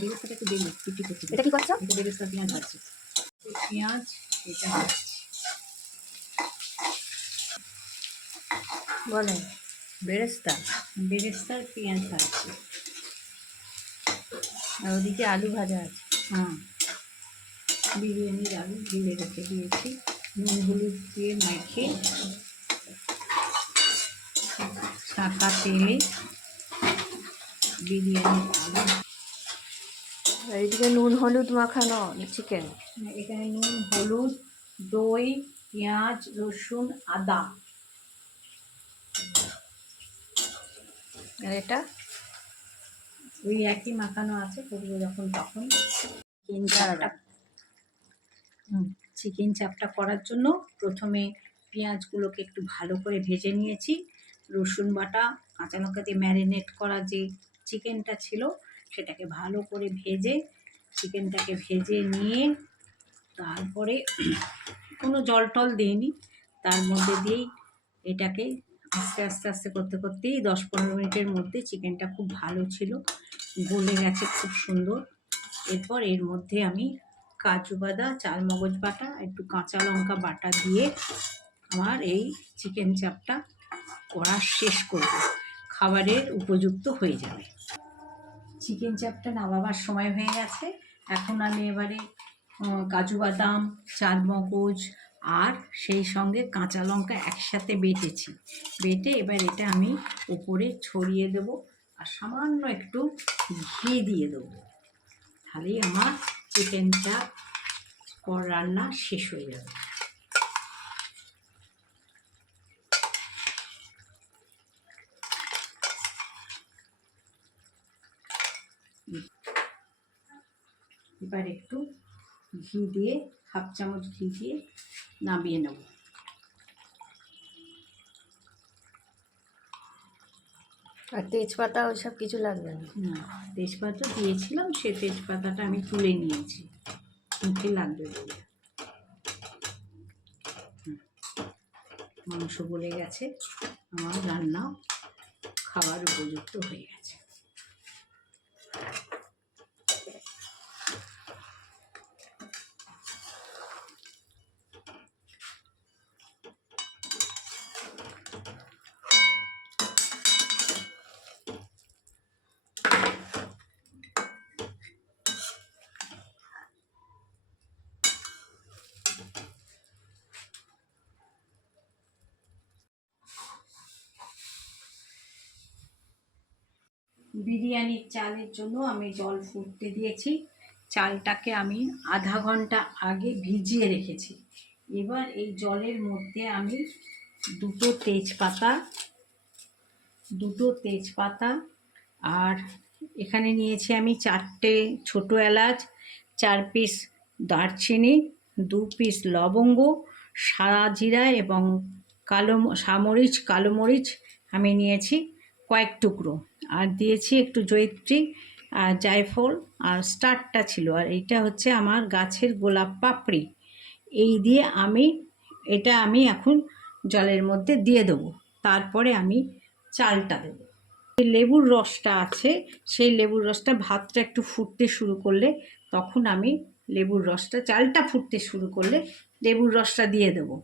বেরেস্তাটা একটু দিন 50%। এটা কি করছো? এটা বেরেস্তা পেঁয়াজ ভাজছি। পেঁয়াজ এটা ভাজছি। বলেন বেরেস্তা বেরেস্তার পেঁয়াজ ভাজছি। আর ওদিকে আলু ভাজা আছে। হ্যাঁ, বিরিয়ানির আলু ধুয়ে রেখে দিয়েছি, নুন হলুদ দিয়ে মাখিয়ে ছাঁকা তেলে বিরিয়ানির আলু। আর এদিকে নুন হলুদ মাখানো চিকেন। এখানে নুন হলুদ দই পেঁয়াজ রসুন আদা। আর এটা ওই একই মাখানো আছে, করবো যখন তখন। চিকেন চাপটা করার জন্য প্রথমে পেঁয়াজগুলোকে একটু ভালো করে ভেজে নিয়েছি। রসুন বাটা কাঁচা লঙ্কা দিয়ে ম্যারিনেট করা যে চিকেনটা ছিল সেটাকে ভালো করে ভেজে চিকেনটাকে ভেজে নিয়ে তারপরে কোনো জল টল দিইনি, তার মধ্যে দিয়েই এটাকে আস্তে আস্তে আস্তে করতে করতেই 10-15 মিনিটের মধ্যে চিকেনটা খুব ভালো ছিল, গলে গেছে খুব সুন্দর। এরপর এর মধ্যে আমি কাজু বাদাম চালমগজ বাটা একটু কাঁচা লঙ্কা বাটা দিয়ে আমার এই চিকেন চাপটা করা শেষ করব, খাবারের উপযুক্ত হয়ে যাবে। চিকেন চাপটা নামাবার সময় হয়ে গেছে। এখন আমি এবারে কাজু বাদাম চালমগজ আর সেই সঙ্গে কাঁচা লঙ্কা একসাথে বেটে এবার এটা আমি উপরে ছড়িয়ে দেব আর সামান্য একটু ঘি দিয়ে দেবো। তাহলেই আমার চিকেন চাপ রান্না শেষ হয়ে যাবে। এবার একটু ঘি দিয়ে 1/2 চামচ ঘি দিয়ে নামিয়ে নেব। আর তেজপাতা ওইসব কিছু লাগবে না? না, তেজপাতা দিয়েছিলাম, সে তেজপাতাটা আমি তুলে নিয়েছি, মুখে লাগবে বলে। মাংস গলে গেছে, আমার রান্না খাবার উপযুক্ত হয়ে গেছে। বিরিয়ানির চালের জন্য আমি জল ফুটতে দিয়েছি, চালটাকে আমি আধা ঘন্টা আগে ভিজিয়ে রেখেছি। এবার এই জলের মধ্যে আমি দুটো তেজপাতা আর এখানে নিয়েছি আমি 4টে ছোটো এলাচ, 4 পিস দারচিনি, 2 পিস লবঙ্গ, সাদা জিরা এবং কালো মরিচ আমি নিয়েছি কয়েক টুকরো, আর দিয়েছি একটু জয়িত্রী আর জায়ফল, আর স্টারটা ছিল, আর এইটা হচ্ছে আমার গাছের গোলাপ পাপড়ি। এই দিয়ে এটা আমি এখন জলের মধ্যে দিয়ে দেবো, তারপরে আমি চালটা দেবো। এই লেবুর রসটা আছে, সেই লেবুর রসটা ভাতটা একটু ফুটতে শুরু করলে তখন আমি চালটা ফুটতে শুরু করলে লেবুর রসটা দিয়ে দেবো।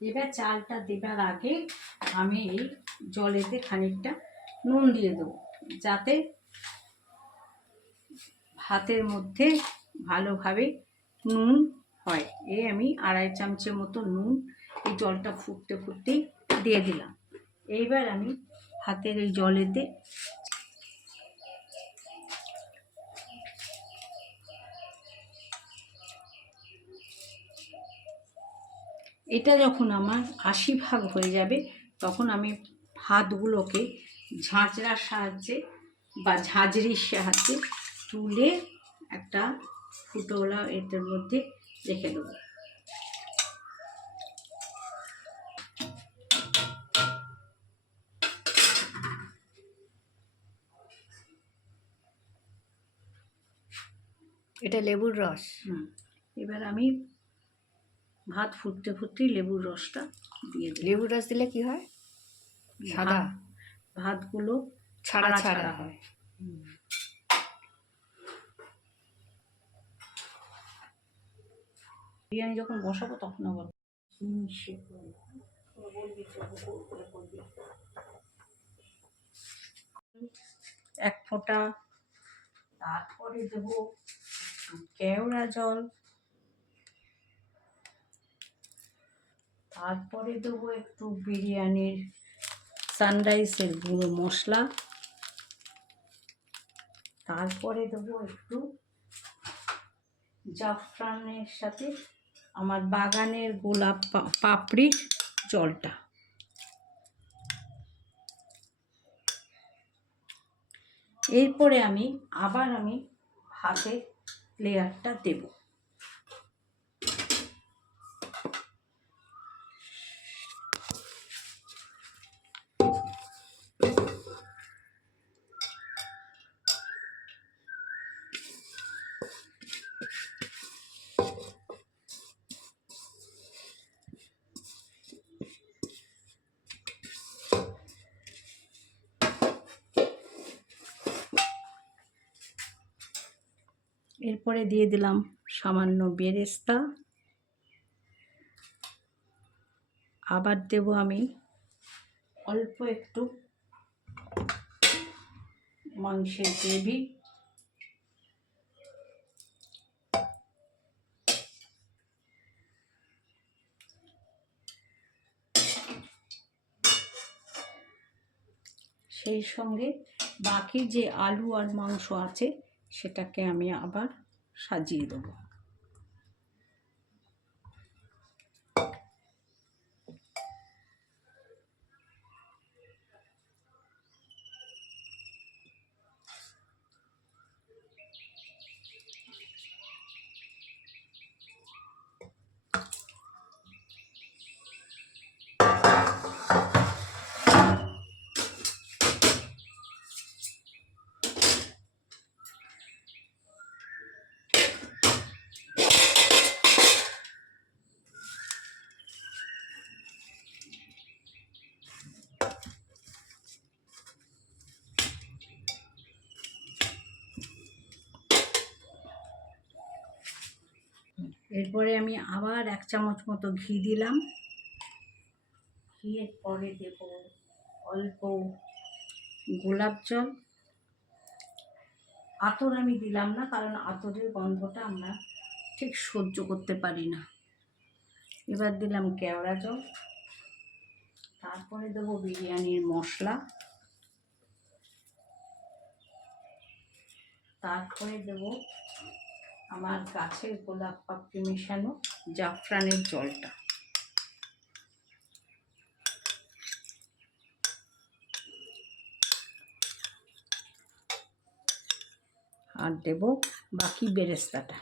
এবার চালটা দেবার আগে আমি এই জলেতে খানিকটা নুন দিয়ে দেবো, যাতে ভাতের মধ্যে ভালোভাবে নুন হয়। আমি 2.5 চামচের মতো নুন এই জলটা ফুটতে ফুটতেই দিয়ে দিলাম। এইবার আমি ভাতের এই জলেতে এটা যখন আমার 80% হয়ে যাবে তখন আমি ভাতগুলোকে ঝাঁঝরার সাহায্যে বা ঝাঁঝরির সাহায্যে তুলে একটা ফুটোওয়ালা এটার মধ্যে রেখে দেবো। এটা লেবুর রস। এবার আমি ভাত ফুটতে ফুটতেই লেবুর রসটা দিয়ে দিই। লেবুর রস দিলে কি হয়? সাদা ভাতগুলো ছাড়া ছাড়া ছাড়া ছাড়া হয়। বিরিয়ানি যখন বসাবো তখন আবার এক ফোঁটা, তারপরে দেবো একটু কেওড়া জল, তারপরে দেবো একটু বিরিয়ানির সানরাইসের গুঁড়ো মশলা, তারপরে দেবো একটু জাফরানের সাথে আমার বাগানের গোলাপ পাপড়ির জলটা। এরপরে আমি ভাতের লেয়ারটা দেব। এরপরে দিয়ে দিলাম সামান্য বেরেস্তা, আবার দেব আমি অল্প একটু মাংসের গ্রেভি, সেই সঙ্গে বাকি যে আলু আর মাংস আছে সেটাকে আমি আবার সাজিয়ে দেবো। এরপরে আমি আবার 1 চামচ মতো ঘি দিলাম। ঘিয়ের পরে দেব অল্প গোলাপ জল। আতর আমি দিলাম না, কারণ আতরের গন্ধটা আমরা ঠিক সহ্য করতে পারি না। এবার দিলাম কেওড়া জল, তারপরে দেবো বিরিয়ানির মশলা, তারপরে দেব আমার গাছের গোলাপ পাপড়ি মেশানো জাফরানের জলটা, আর দেব বাকি বেরেস্তাটা।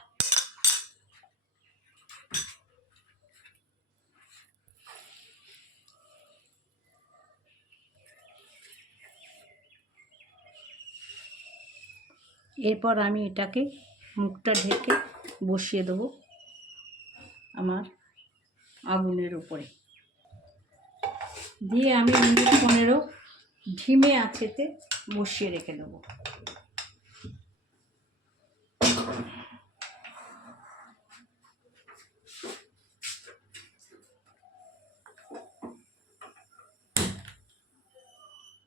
এরপর আমি এটাকে মুখটা ঢেকে বসিয়ে দেবো আমার আগুনের উপরে, দিয়ে আমি মিনিট 15 ধিমে আঁচেতে বসিয়ে রেখে দেবো।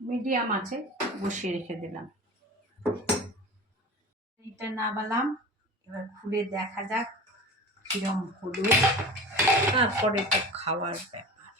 মিডিয়াম আছে বসিয়ে রেখে দিলাম। এটা নামালাম, এবার খুলে দেখা যাক কিরম হলো, তারপরে তো খাওয়ার ব্যাপার।